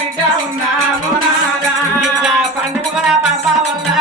బిడ్డ ఉన్నా పండుగ పంప ఉన్నా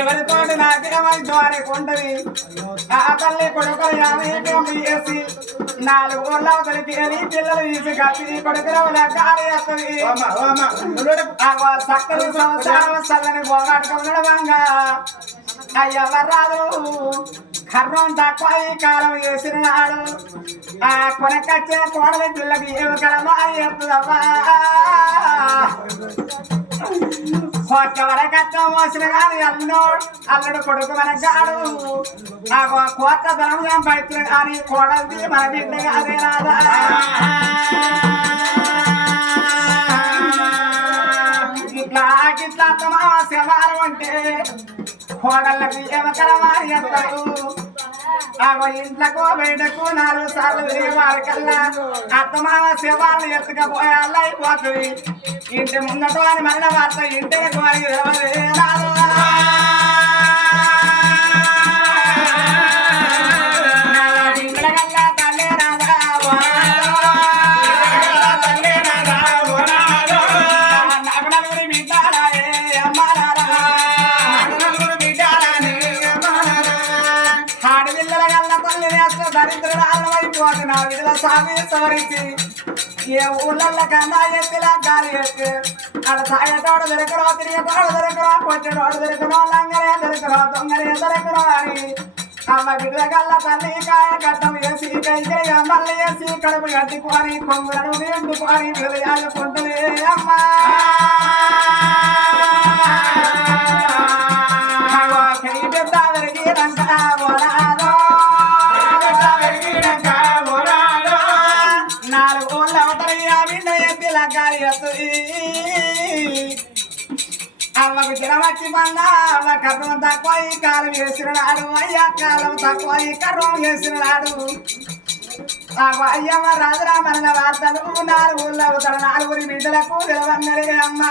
ఎవరితోటి నాకేమైందో అని కొంటది ఆ తల్లి కొడుకు చేసి 4 ఊళ్ళ అవతలికి పిల్లలు తీసి కలిసి కొడుకులో గాలి వస్తుంది చక్కని సంవత్సరం చల్లని పోగాడుకున్నాడుగా అయ్యవర్రాదు కర్ణం తక్కువ ఈ కాలం వేసిన నాడు ఆ కొనకొచ్చిన కోడలి పిల్లకి ఏమి కలమా ఎత్తుదమ్మా వరకట్నం మోసిన కానీ అల్లుడు కొడుకు మనగాడు ఆ కోట ధనం సంపాదించిన కానీ కోడలిది మన బిడ్డ అదే రాదా ఇట్లా శవాలు అంటే కోడళ్ళకి ఏమకలమా ఎత్తారు ఇంట్లకు బయటకు 4 సార్లు తిరిగేవారి కల్లా అత్తమామ శవాలను ఎత్తుకపోయేలా అయిపోతుంది ఇంటి ముందట అని మరణ వార్త ఇంటికి రాదు దరిద్రుడు విడుదల సాగి సవరించి ఏ ఊళ్ళ కన్నా ఎత్తిలా గాలి ఎత్తి అక్కడ తాగేటోడు దొరకరో తిరిగేటోడు దొరకరో కొట్టేటోడు దొరకరో లంగరే దొరకరో దొంగరే దొరకరో అని అమ్మ బిడ్డ కల్ల తల్లి కాయ కట్టం వేసి కైకే మళ్ళీ వేసి కడుపు కట్టుకొని కొంగులను నిండుకొని హృదయాలుకుంటుంది అమ్మా పెద్ద పెరిగినాక వరాదో 4 ఊళ్ళ అవతలి ఆ బిడ్డ ఎత్తిలా గాలి వస్తుంది అమ్మకు జ్వరం వచ్చి మళ్ళా అమ్మ కర్రం తక్కువ ఈ కాలం వేసిన నాడు అయ్యా కాలం తక్కువ ఈ కర్రం వేసిన నాడు అయ్యమ్మ రాజరామన్న వార్తలు 4 ఊళ్ళో అవుతారు 4 బిడ్డలకు తెలవన్నరే అమ్మ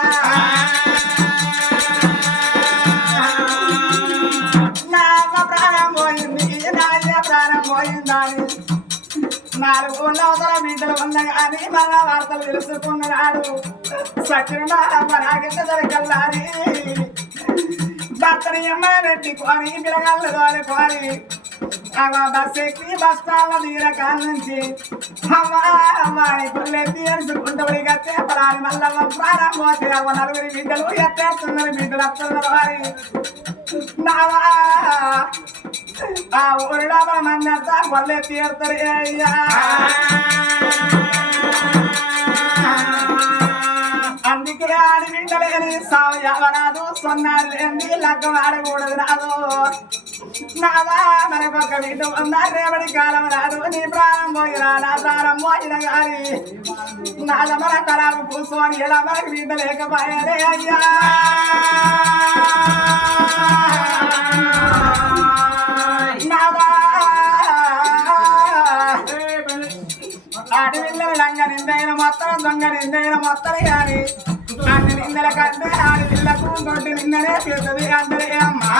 నా అమ్మ ప్రాణం పోయింది నా అయ్య ప్రాణం పోయిందని 4 ఊళ్ళో అవుతారు బిడ్డలు ఉన్న కానీ మళ్ళా వార్తలు తెలుసుకున్నాడు సచిన నాకెంత దొరకల్లారి భర్తని అమ్మాయి పెట్టుకొని పిల్లగాళ్ళు తోలుకొని బస్ ఎక్కి బస్ స్టాండ్లో దిగిన కాడ నుంచి అమ్మాయి పుల్లెత్తి ఎరుచుకుంటూ చెప్పరాని మళ్ళీ ప్రాణం పోతే 4 బిడ్డలు ఎత్తేస్తున్నారు బిడ్డలు వస్తున్నారు వారి ఆ ఊరిలో మన్నంతా కొల్లెత్తి ఎడతారు అయ్యా అందుకే ఆడి బిడ్డలేని సావు ఎవరాదు సొన్నాడు లేని లగ్గం ఆడకూడదు రాదు నాదా మనకొక బిడ్డ ఉందా రేపటి కాలం రాదు నీ ప్రాణం పోయినా నా ప్రాణం పోయిన గాని నాద మన తలాపు కూర్చొని ఎలా మనకు బిడ్డ లేకపోయారే అయ్యా దొంగ నిందైన మొత్తలు గాని అన్ని నిందల కంటే ఆడి పిల్లకు దొడ్డి నిందనే చేస్తుంది అందరే అమ్మా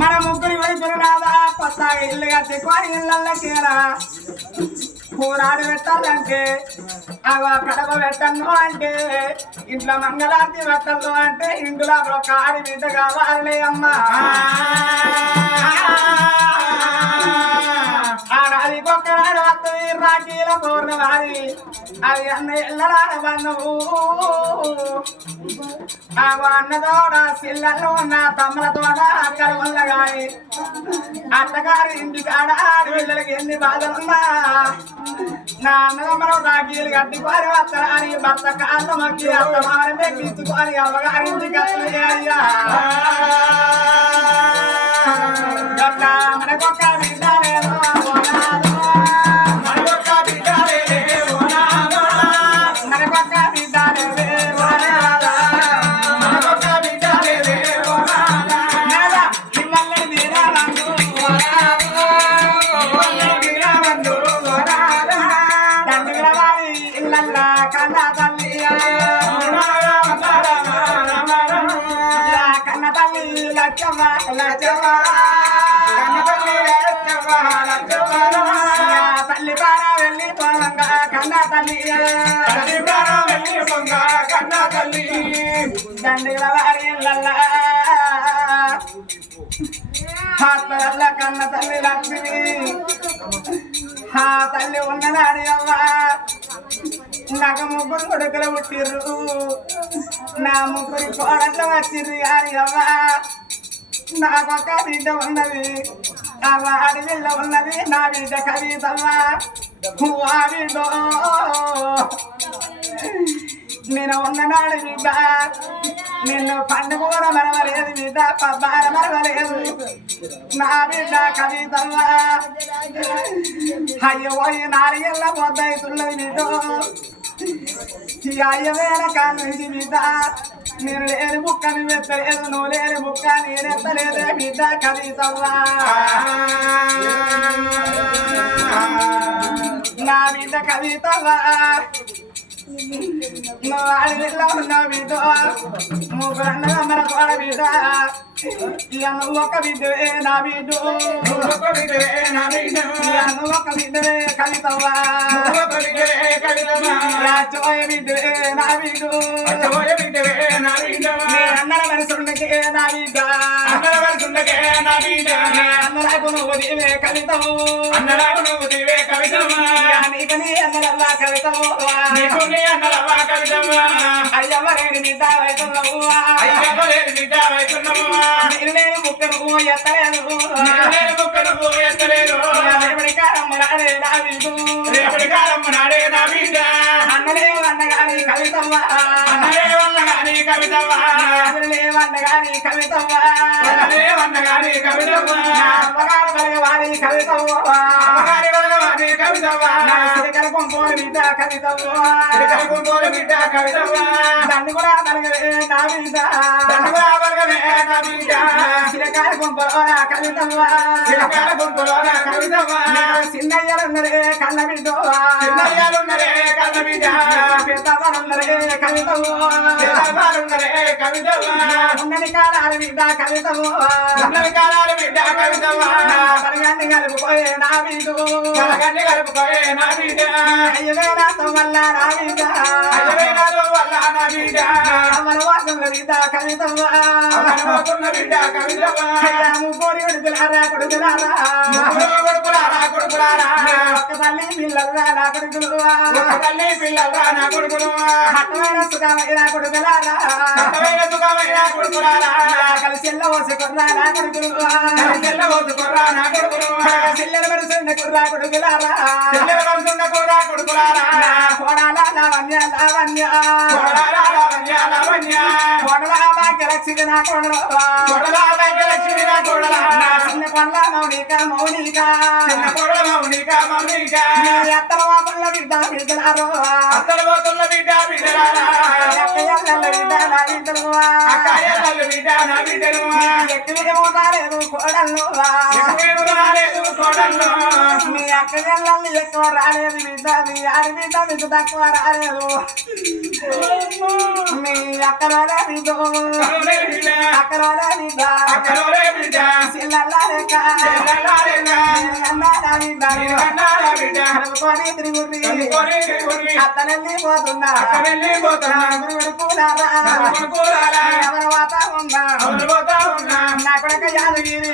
మన ముగ్గురి వైపులు రాదా కొత్తగా ఇల్లు కట్టుకొని ఇళ్ళకేరా కూరాడు పెట్టాలంటే అవ కడప పెట్టను అంటే ఇంట్లో మంగళారతి పెట్టను అంటే ఇంట్లో ఒక ఆడి బిడ్డ కావాలి అమ్మా ఆడాది కొక్కడాడు వస్తుంది రాఖీల పౌర్ణమాది అది అన్న ఎల్లరాడ బంధువు ఆ అన్నతోడ సిల్లల్లో ఉన్న తమ్ములతోడ అక్కడ వల్ల గాని అత్తగారి ఇంటికి ఆడ ఆడి పిల్లలకి ఎన్ని బాధలున్నా నా అన్నదమ్మలో రాఖీలు కట్టుకొని వస్తారని భర్త కాళ్ళ మొక్కి అత్తమారి పెక్కించుకొని అవ్వగారింటికి అయ్యా మనకొక్క బిడ్డ లేదు మనకొక్క బిడ్డ లేదు మనకొక్క బిడ్డ లేదు మనకొక్క బిడ్డ లేదు ఇమ్మల్ని తీరాలందు తండ్రిల వారి ఇళ్ళల్లా కన్న తల్లి కన్న తల్లి లచ్చమ్మ లచ్చమ్మ తల్లి పార వెళ్ళి పోలంగా కన్న తల్లి తల్లి పార వెళ్ళి పొంగ కన్న తల్లి దండిల వారి ఇళ్ళల్లా హాస్పిటల్ల కన్న తల్లి లక్ష్మి ఆ తల్లి ఉన్నదాని అవ్వ నాకు ముగ్గురు కొడుకులు పుట్టిర్రు నా ముగ్గురి కోడళ్ళు వచ్చిర్రు అని అవ్వ నాకొక్క బిడ్డ ఉన్నది ఆ వాడి బిడ్డ ఉన్నది నా బిడ్డ కవితవ్వ ఆ బిడ్డ నేను ఉన్ననాడు బిడ్డ నిన్ను పండుగ కూడా మరవలేదు బిడ్డ పబ్బార మరవలేదు నా బిడ్డ కవితవ్వ అయ్యో నాలుగేళ్ళ పొద్దవుతున్నది బిడ్డ ఈ అయ్యవేళ కాళ్ళకి బిడ్డ నేను లేని బుక్కని వెత్తలేదు నువ్వు లేని బుక్క నేనెత్తలేదే బిడ్డ కవితవ్వ నా బిడ్డ కవితవ్వ నువ్వు ఆడవిల్ల ఉన్నావు బిడ్డ ముగ్గురు అన్నగా మన కోడ బిడ్డ ఇక నువ్వు ఒక బిడ్డవే నా బిడ్డ నువ్వు ఒక బిడ్డవే కవితవ్వ రాజోయ బిడ్డవే నా బిడ్డ అన్నల మనసుండకే నా బిడ్డ అన్నలకు నువ్వు దివే కవితవు అన్నలకు నువ్వు దివే కవితవ్వ నీకని అన్నలవ్వ కవితవు అయ్యవరేని బిడ్డ వైకున్నవు నేను లేని ముక్కను ఎత్తలేదు రేపటి కాలమ్మ నాడే నా బిడ్డ అన్నలేవన్నగాని కవితవ్వ అన్నలేవన్నగాని కవితవ్వ అమ్మగారు బలగవారి కవితవ్వ కుంపోలు బిడ్డ కవితవ్వ దాన్ని కూడా బలగవే నా బిడ్డ చిరకాల కుంపలో కవితవ్వ చిన్నయ్యలున్నరే కన్న బిడ్డ పెద్దవాళ్ళున్నరే కవితవ్వ ఉన్నది కాలాల బిడ్డ కవితవ్వ బలగాన్ని కలుపుకోయే నా బిడ్డ అయ్యవేనాథం వల్ల నా బిడ్డ వనవాసంలో బిడ్డ కవితవ్వ ముగ్గురి కొడుకులారా ఒక్క తల్లి పిల్లలుగా నా కొడుకులు హట్టమైన సుఖమైన కొడుకులారా కలిసి ఓసుకుర్రా నా కొడుకులు చిల్లెల వరుస కుర్రా కొడుకులారా కోడాల లావణ్య కోడల భాగ్యలక్ష్మి నా కోడల చిన్న కొండ మౌనిక అత్తల వాపల్ల బిడ్డ బిడ్డలారో ఎక్కి పోతాలేదు కోడల్లో రాలేదు కోడల్లో మీ అక్క చెల్లెళ్ళు ఎక్కువ రాలేదు బిడ్డ మీ ఆడి బిడ్డ మీకు తక్కువ రాలేదు మీ అక్కలోనే బిడ్డ అక్కలోనే బిడ్డ అక్కలోనే బిడ్డ చెల్లెల్లా లెక్క కలుపుకొని తిరుగురి అత్తనెళ్ళి పోతున్నా ఎవరు పోతా ఉన్నా నా కొడక యాదగిరి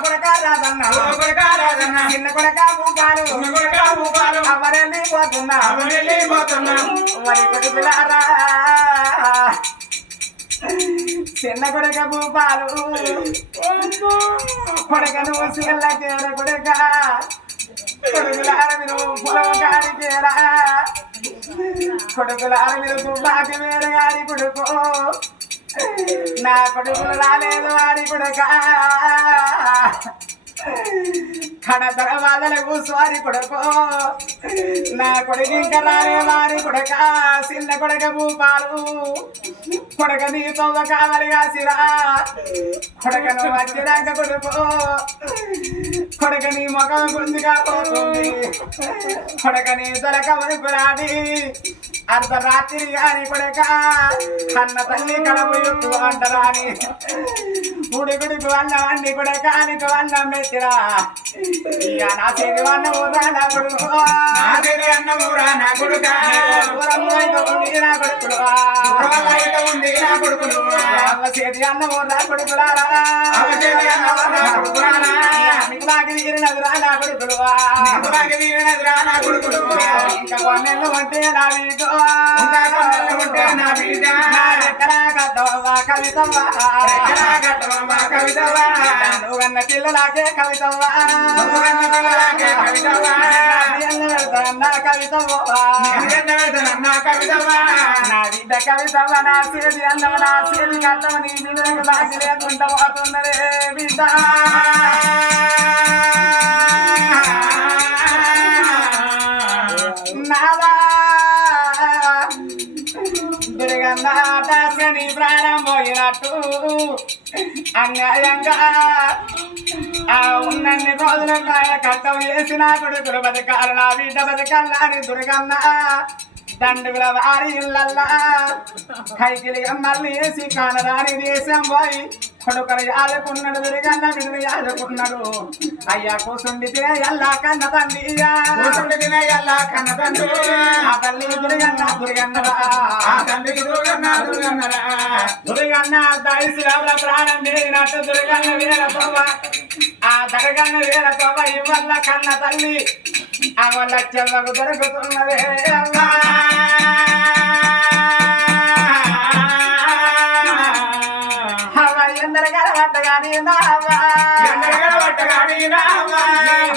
కొడక రాదన్న చిన్న కొడక భూపాలు అవరెళ్ళి పోతున్నా వరి కొడుకులారా చిన్న కొడక భూపాలు కొడకను చెల్లకేర కొడక కొడుకులార మీరు పొలం కాడికేరా కొడుకులార మీరు దుబ్బాకి వేరే గారి కొడుకు నా కొడుకులు రాలేదు వారి కొడుక కడతర బాధలకు స్వారి కొడుకు నా కొడుకు ఇంకా రాలే వారి కొడక చిన్న కొడక భూపాలు కొడక నీతో కావాలి కాసిరా కొడకను వచ్చినాక కొడుకు కొడక నీ ముఖం గుంజిగా పోతుంది కొడక నీ తొలక వరకు రాడి అర్ధరాత్రి గారి కొడక అన్న తల్లి కడపు ఎత్తు అంటరాని ఉడుకుడుకు అన్నం అన్ని కొడక నీకు అన్నం పెట్టిరా ఇక నా చేతి అన్నం ఊరా నా కొడుకు నా కొడుక నా కొడుకులు చేతి అన్నం ఊరా కొడుకులారా మిగలాకి తీరినదిరా నా కొడుకులు ఇంకా కొన్నేళ్ళు ఉంటే నా బిడ్డ ఎక్కడా కట్టవా కవితవ్వా నువ్వు అన్న పిల్లలాగే కవితవ్వా నా బిడ్డ కవితవ్వ నా చేతి అన్నవ నా చేతి కట్టవ నీ బిడ్డలకు బాకి లేకుండా పోతున్నదే బిడ్డ నాదా దుర్గన్నాట శని ప్రాణం పోయినట్టు అన్యాయంగా ఉన్నన్ని రోజులు కట్టం చేసిన కొడుకులు బతకాలు నా బిడ్డ బతకల్లాని దుర్గన్న దండుగుల వారి ఇళ్ళల్లా కైకిలి మళ్ళీ వేసి కానరాని దేశం పోయి కొడుకులు ఆదుకున్నాడు దుర్గన్న బిడ్డలు ఆదుకున్నాడు అయ్యా కూసుండి తినే ఎల్లా కన్న తండ్రి ఆ తల్లి దుర్గన్న దయసిరావుల ప్రాణం తిరిగినట్టు దుర్గన్న వీరతోవ ఆ దరగన్న వీరతోవ ఇవల్ల కన్న తల్లి ఆ వల్ల చెల్లకు దొరుకుతున్నదే అల్లా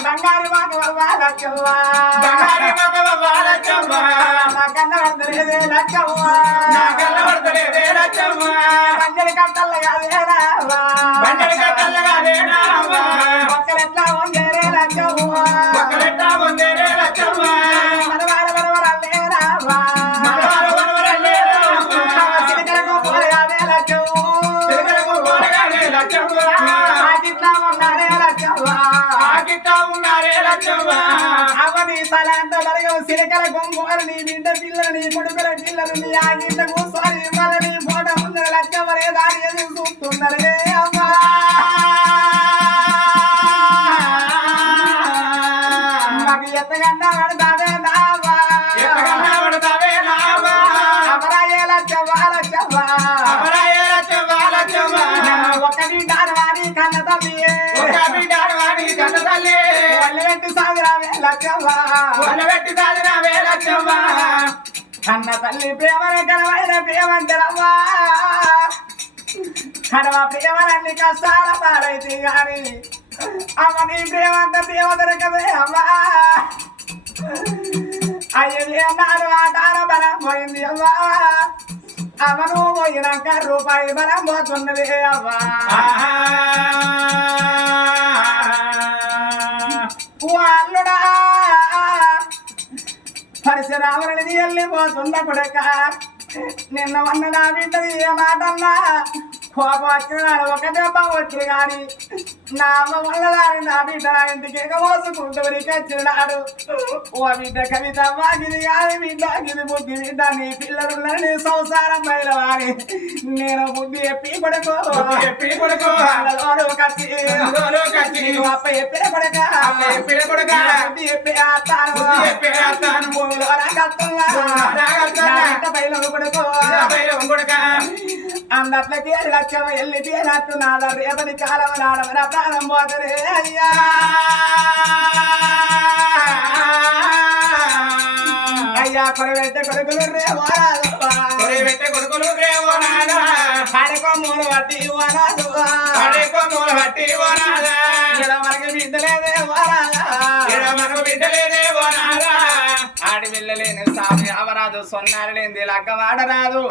బంగారు లచ్చవ్వ బంజరి కట్టల్ల కాదేనా ఒక్కరెట్లా వందేరే లచ్చవ్వ మనవాడ మనవరల్లేరావా సిరికలకు పోరగాదే లచ్చవ్వ ఉన్నారే లచ్చవ్వ అవని తలంత బరగవు సిలికల గొంగోర నీ బిడ్డ పిల్లలు నీ కొడుకుల పిల్లలు నీ ఆ గిడ్డ కూర్చొని ఇవ్వాలి నీ ఫోటో ముందర లచ్చవ్వరే దాని ఎదురు చూస్తున్నారే అమ్మా మాకు ఎత్తగండా పడతావే నావా అమరాయే లచ్చవ్వ ఒకటి దాని కన్న తల్లియే కన్న తల్లి ప్రేమని కనమైన ప్రేమంటారమ్మా కడవ ప్రేమలన్నీ కష్టాల పాలైతే గాని అమ్మ నీ ప్రేమంత ప్రేమ దొరకవే అమ్మా అయ్యది అన్నాడు ఆటాల బలం పోయింది అమ్మా అమ్మ నువ్వు పోయినాక రూపాయి బలం పోతున్నది అమ్మా అల్లుడా పరిశరాముని వెళ్ళిపోతున్న కొడక నిన్న వన్న నా బిడ్డది ఏ మాటన్నా కోపం వచ్చిన నాడు ఒక దెబ్బ వచ్చి కానీ నా అమ్మ వల్ల గారి నా బిడ్డ నా ఇంటికి ఎగమోసుకుంటూ వచ్చినాడు. ఓ బిడ్డ కవిత మాగిది కాని బిడ్డ గిది బుద్ధి బిడ్డ నీ పిల్లలున్నారు నీ సంసారం బయల వారి నేను బుద్ధి ఎప్పి కొడుకో చెప్పి కొడుకో కచ్చి నీకు అప్ప ఎప్పిన కొడక ఎప్పిన కొడుక బుద్ధి ఎప్పి ఆస్తాను చెప్పి వేస్తాను భూమిలో రాగత్తున్నా బయలు కొడుకో కొడుక అందట్లకి లక్ష్యం వెళ్ళి తీరట్టు నాద రేపటి కాలం నాడమన ప్రాణం పోతరే అయ్యా అయ్యా కొరవెట్టే కొడుకులు రేవారాదు పెట్టే కొడుకులు రేవో నాదా పడుకో మూడు బట్టి వరాదు పడేకో మూల పట్టి ఓ నాదా మనకి బిడ్డలేదే వరాదా మనకు బిడ్డలేదేవో నాదా ఆడి వెళ్ళలేని సామి అవరాదు సొన్నారు లేని లగ్గ వాడరాదు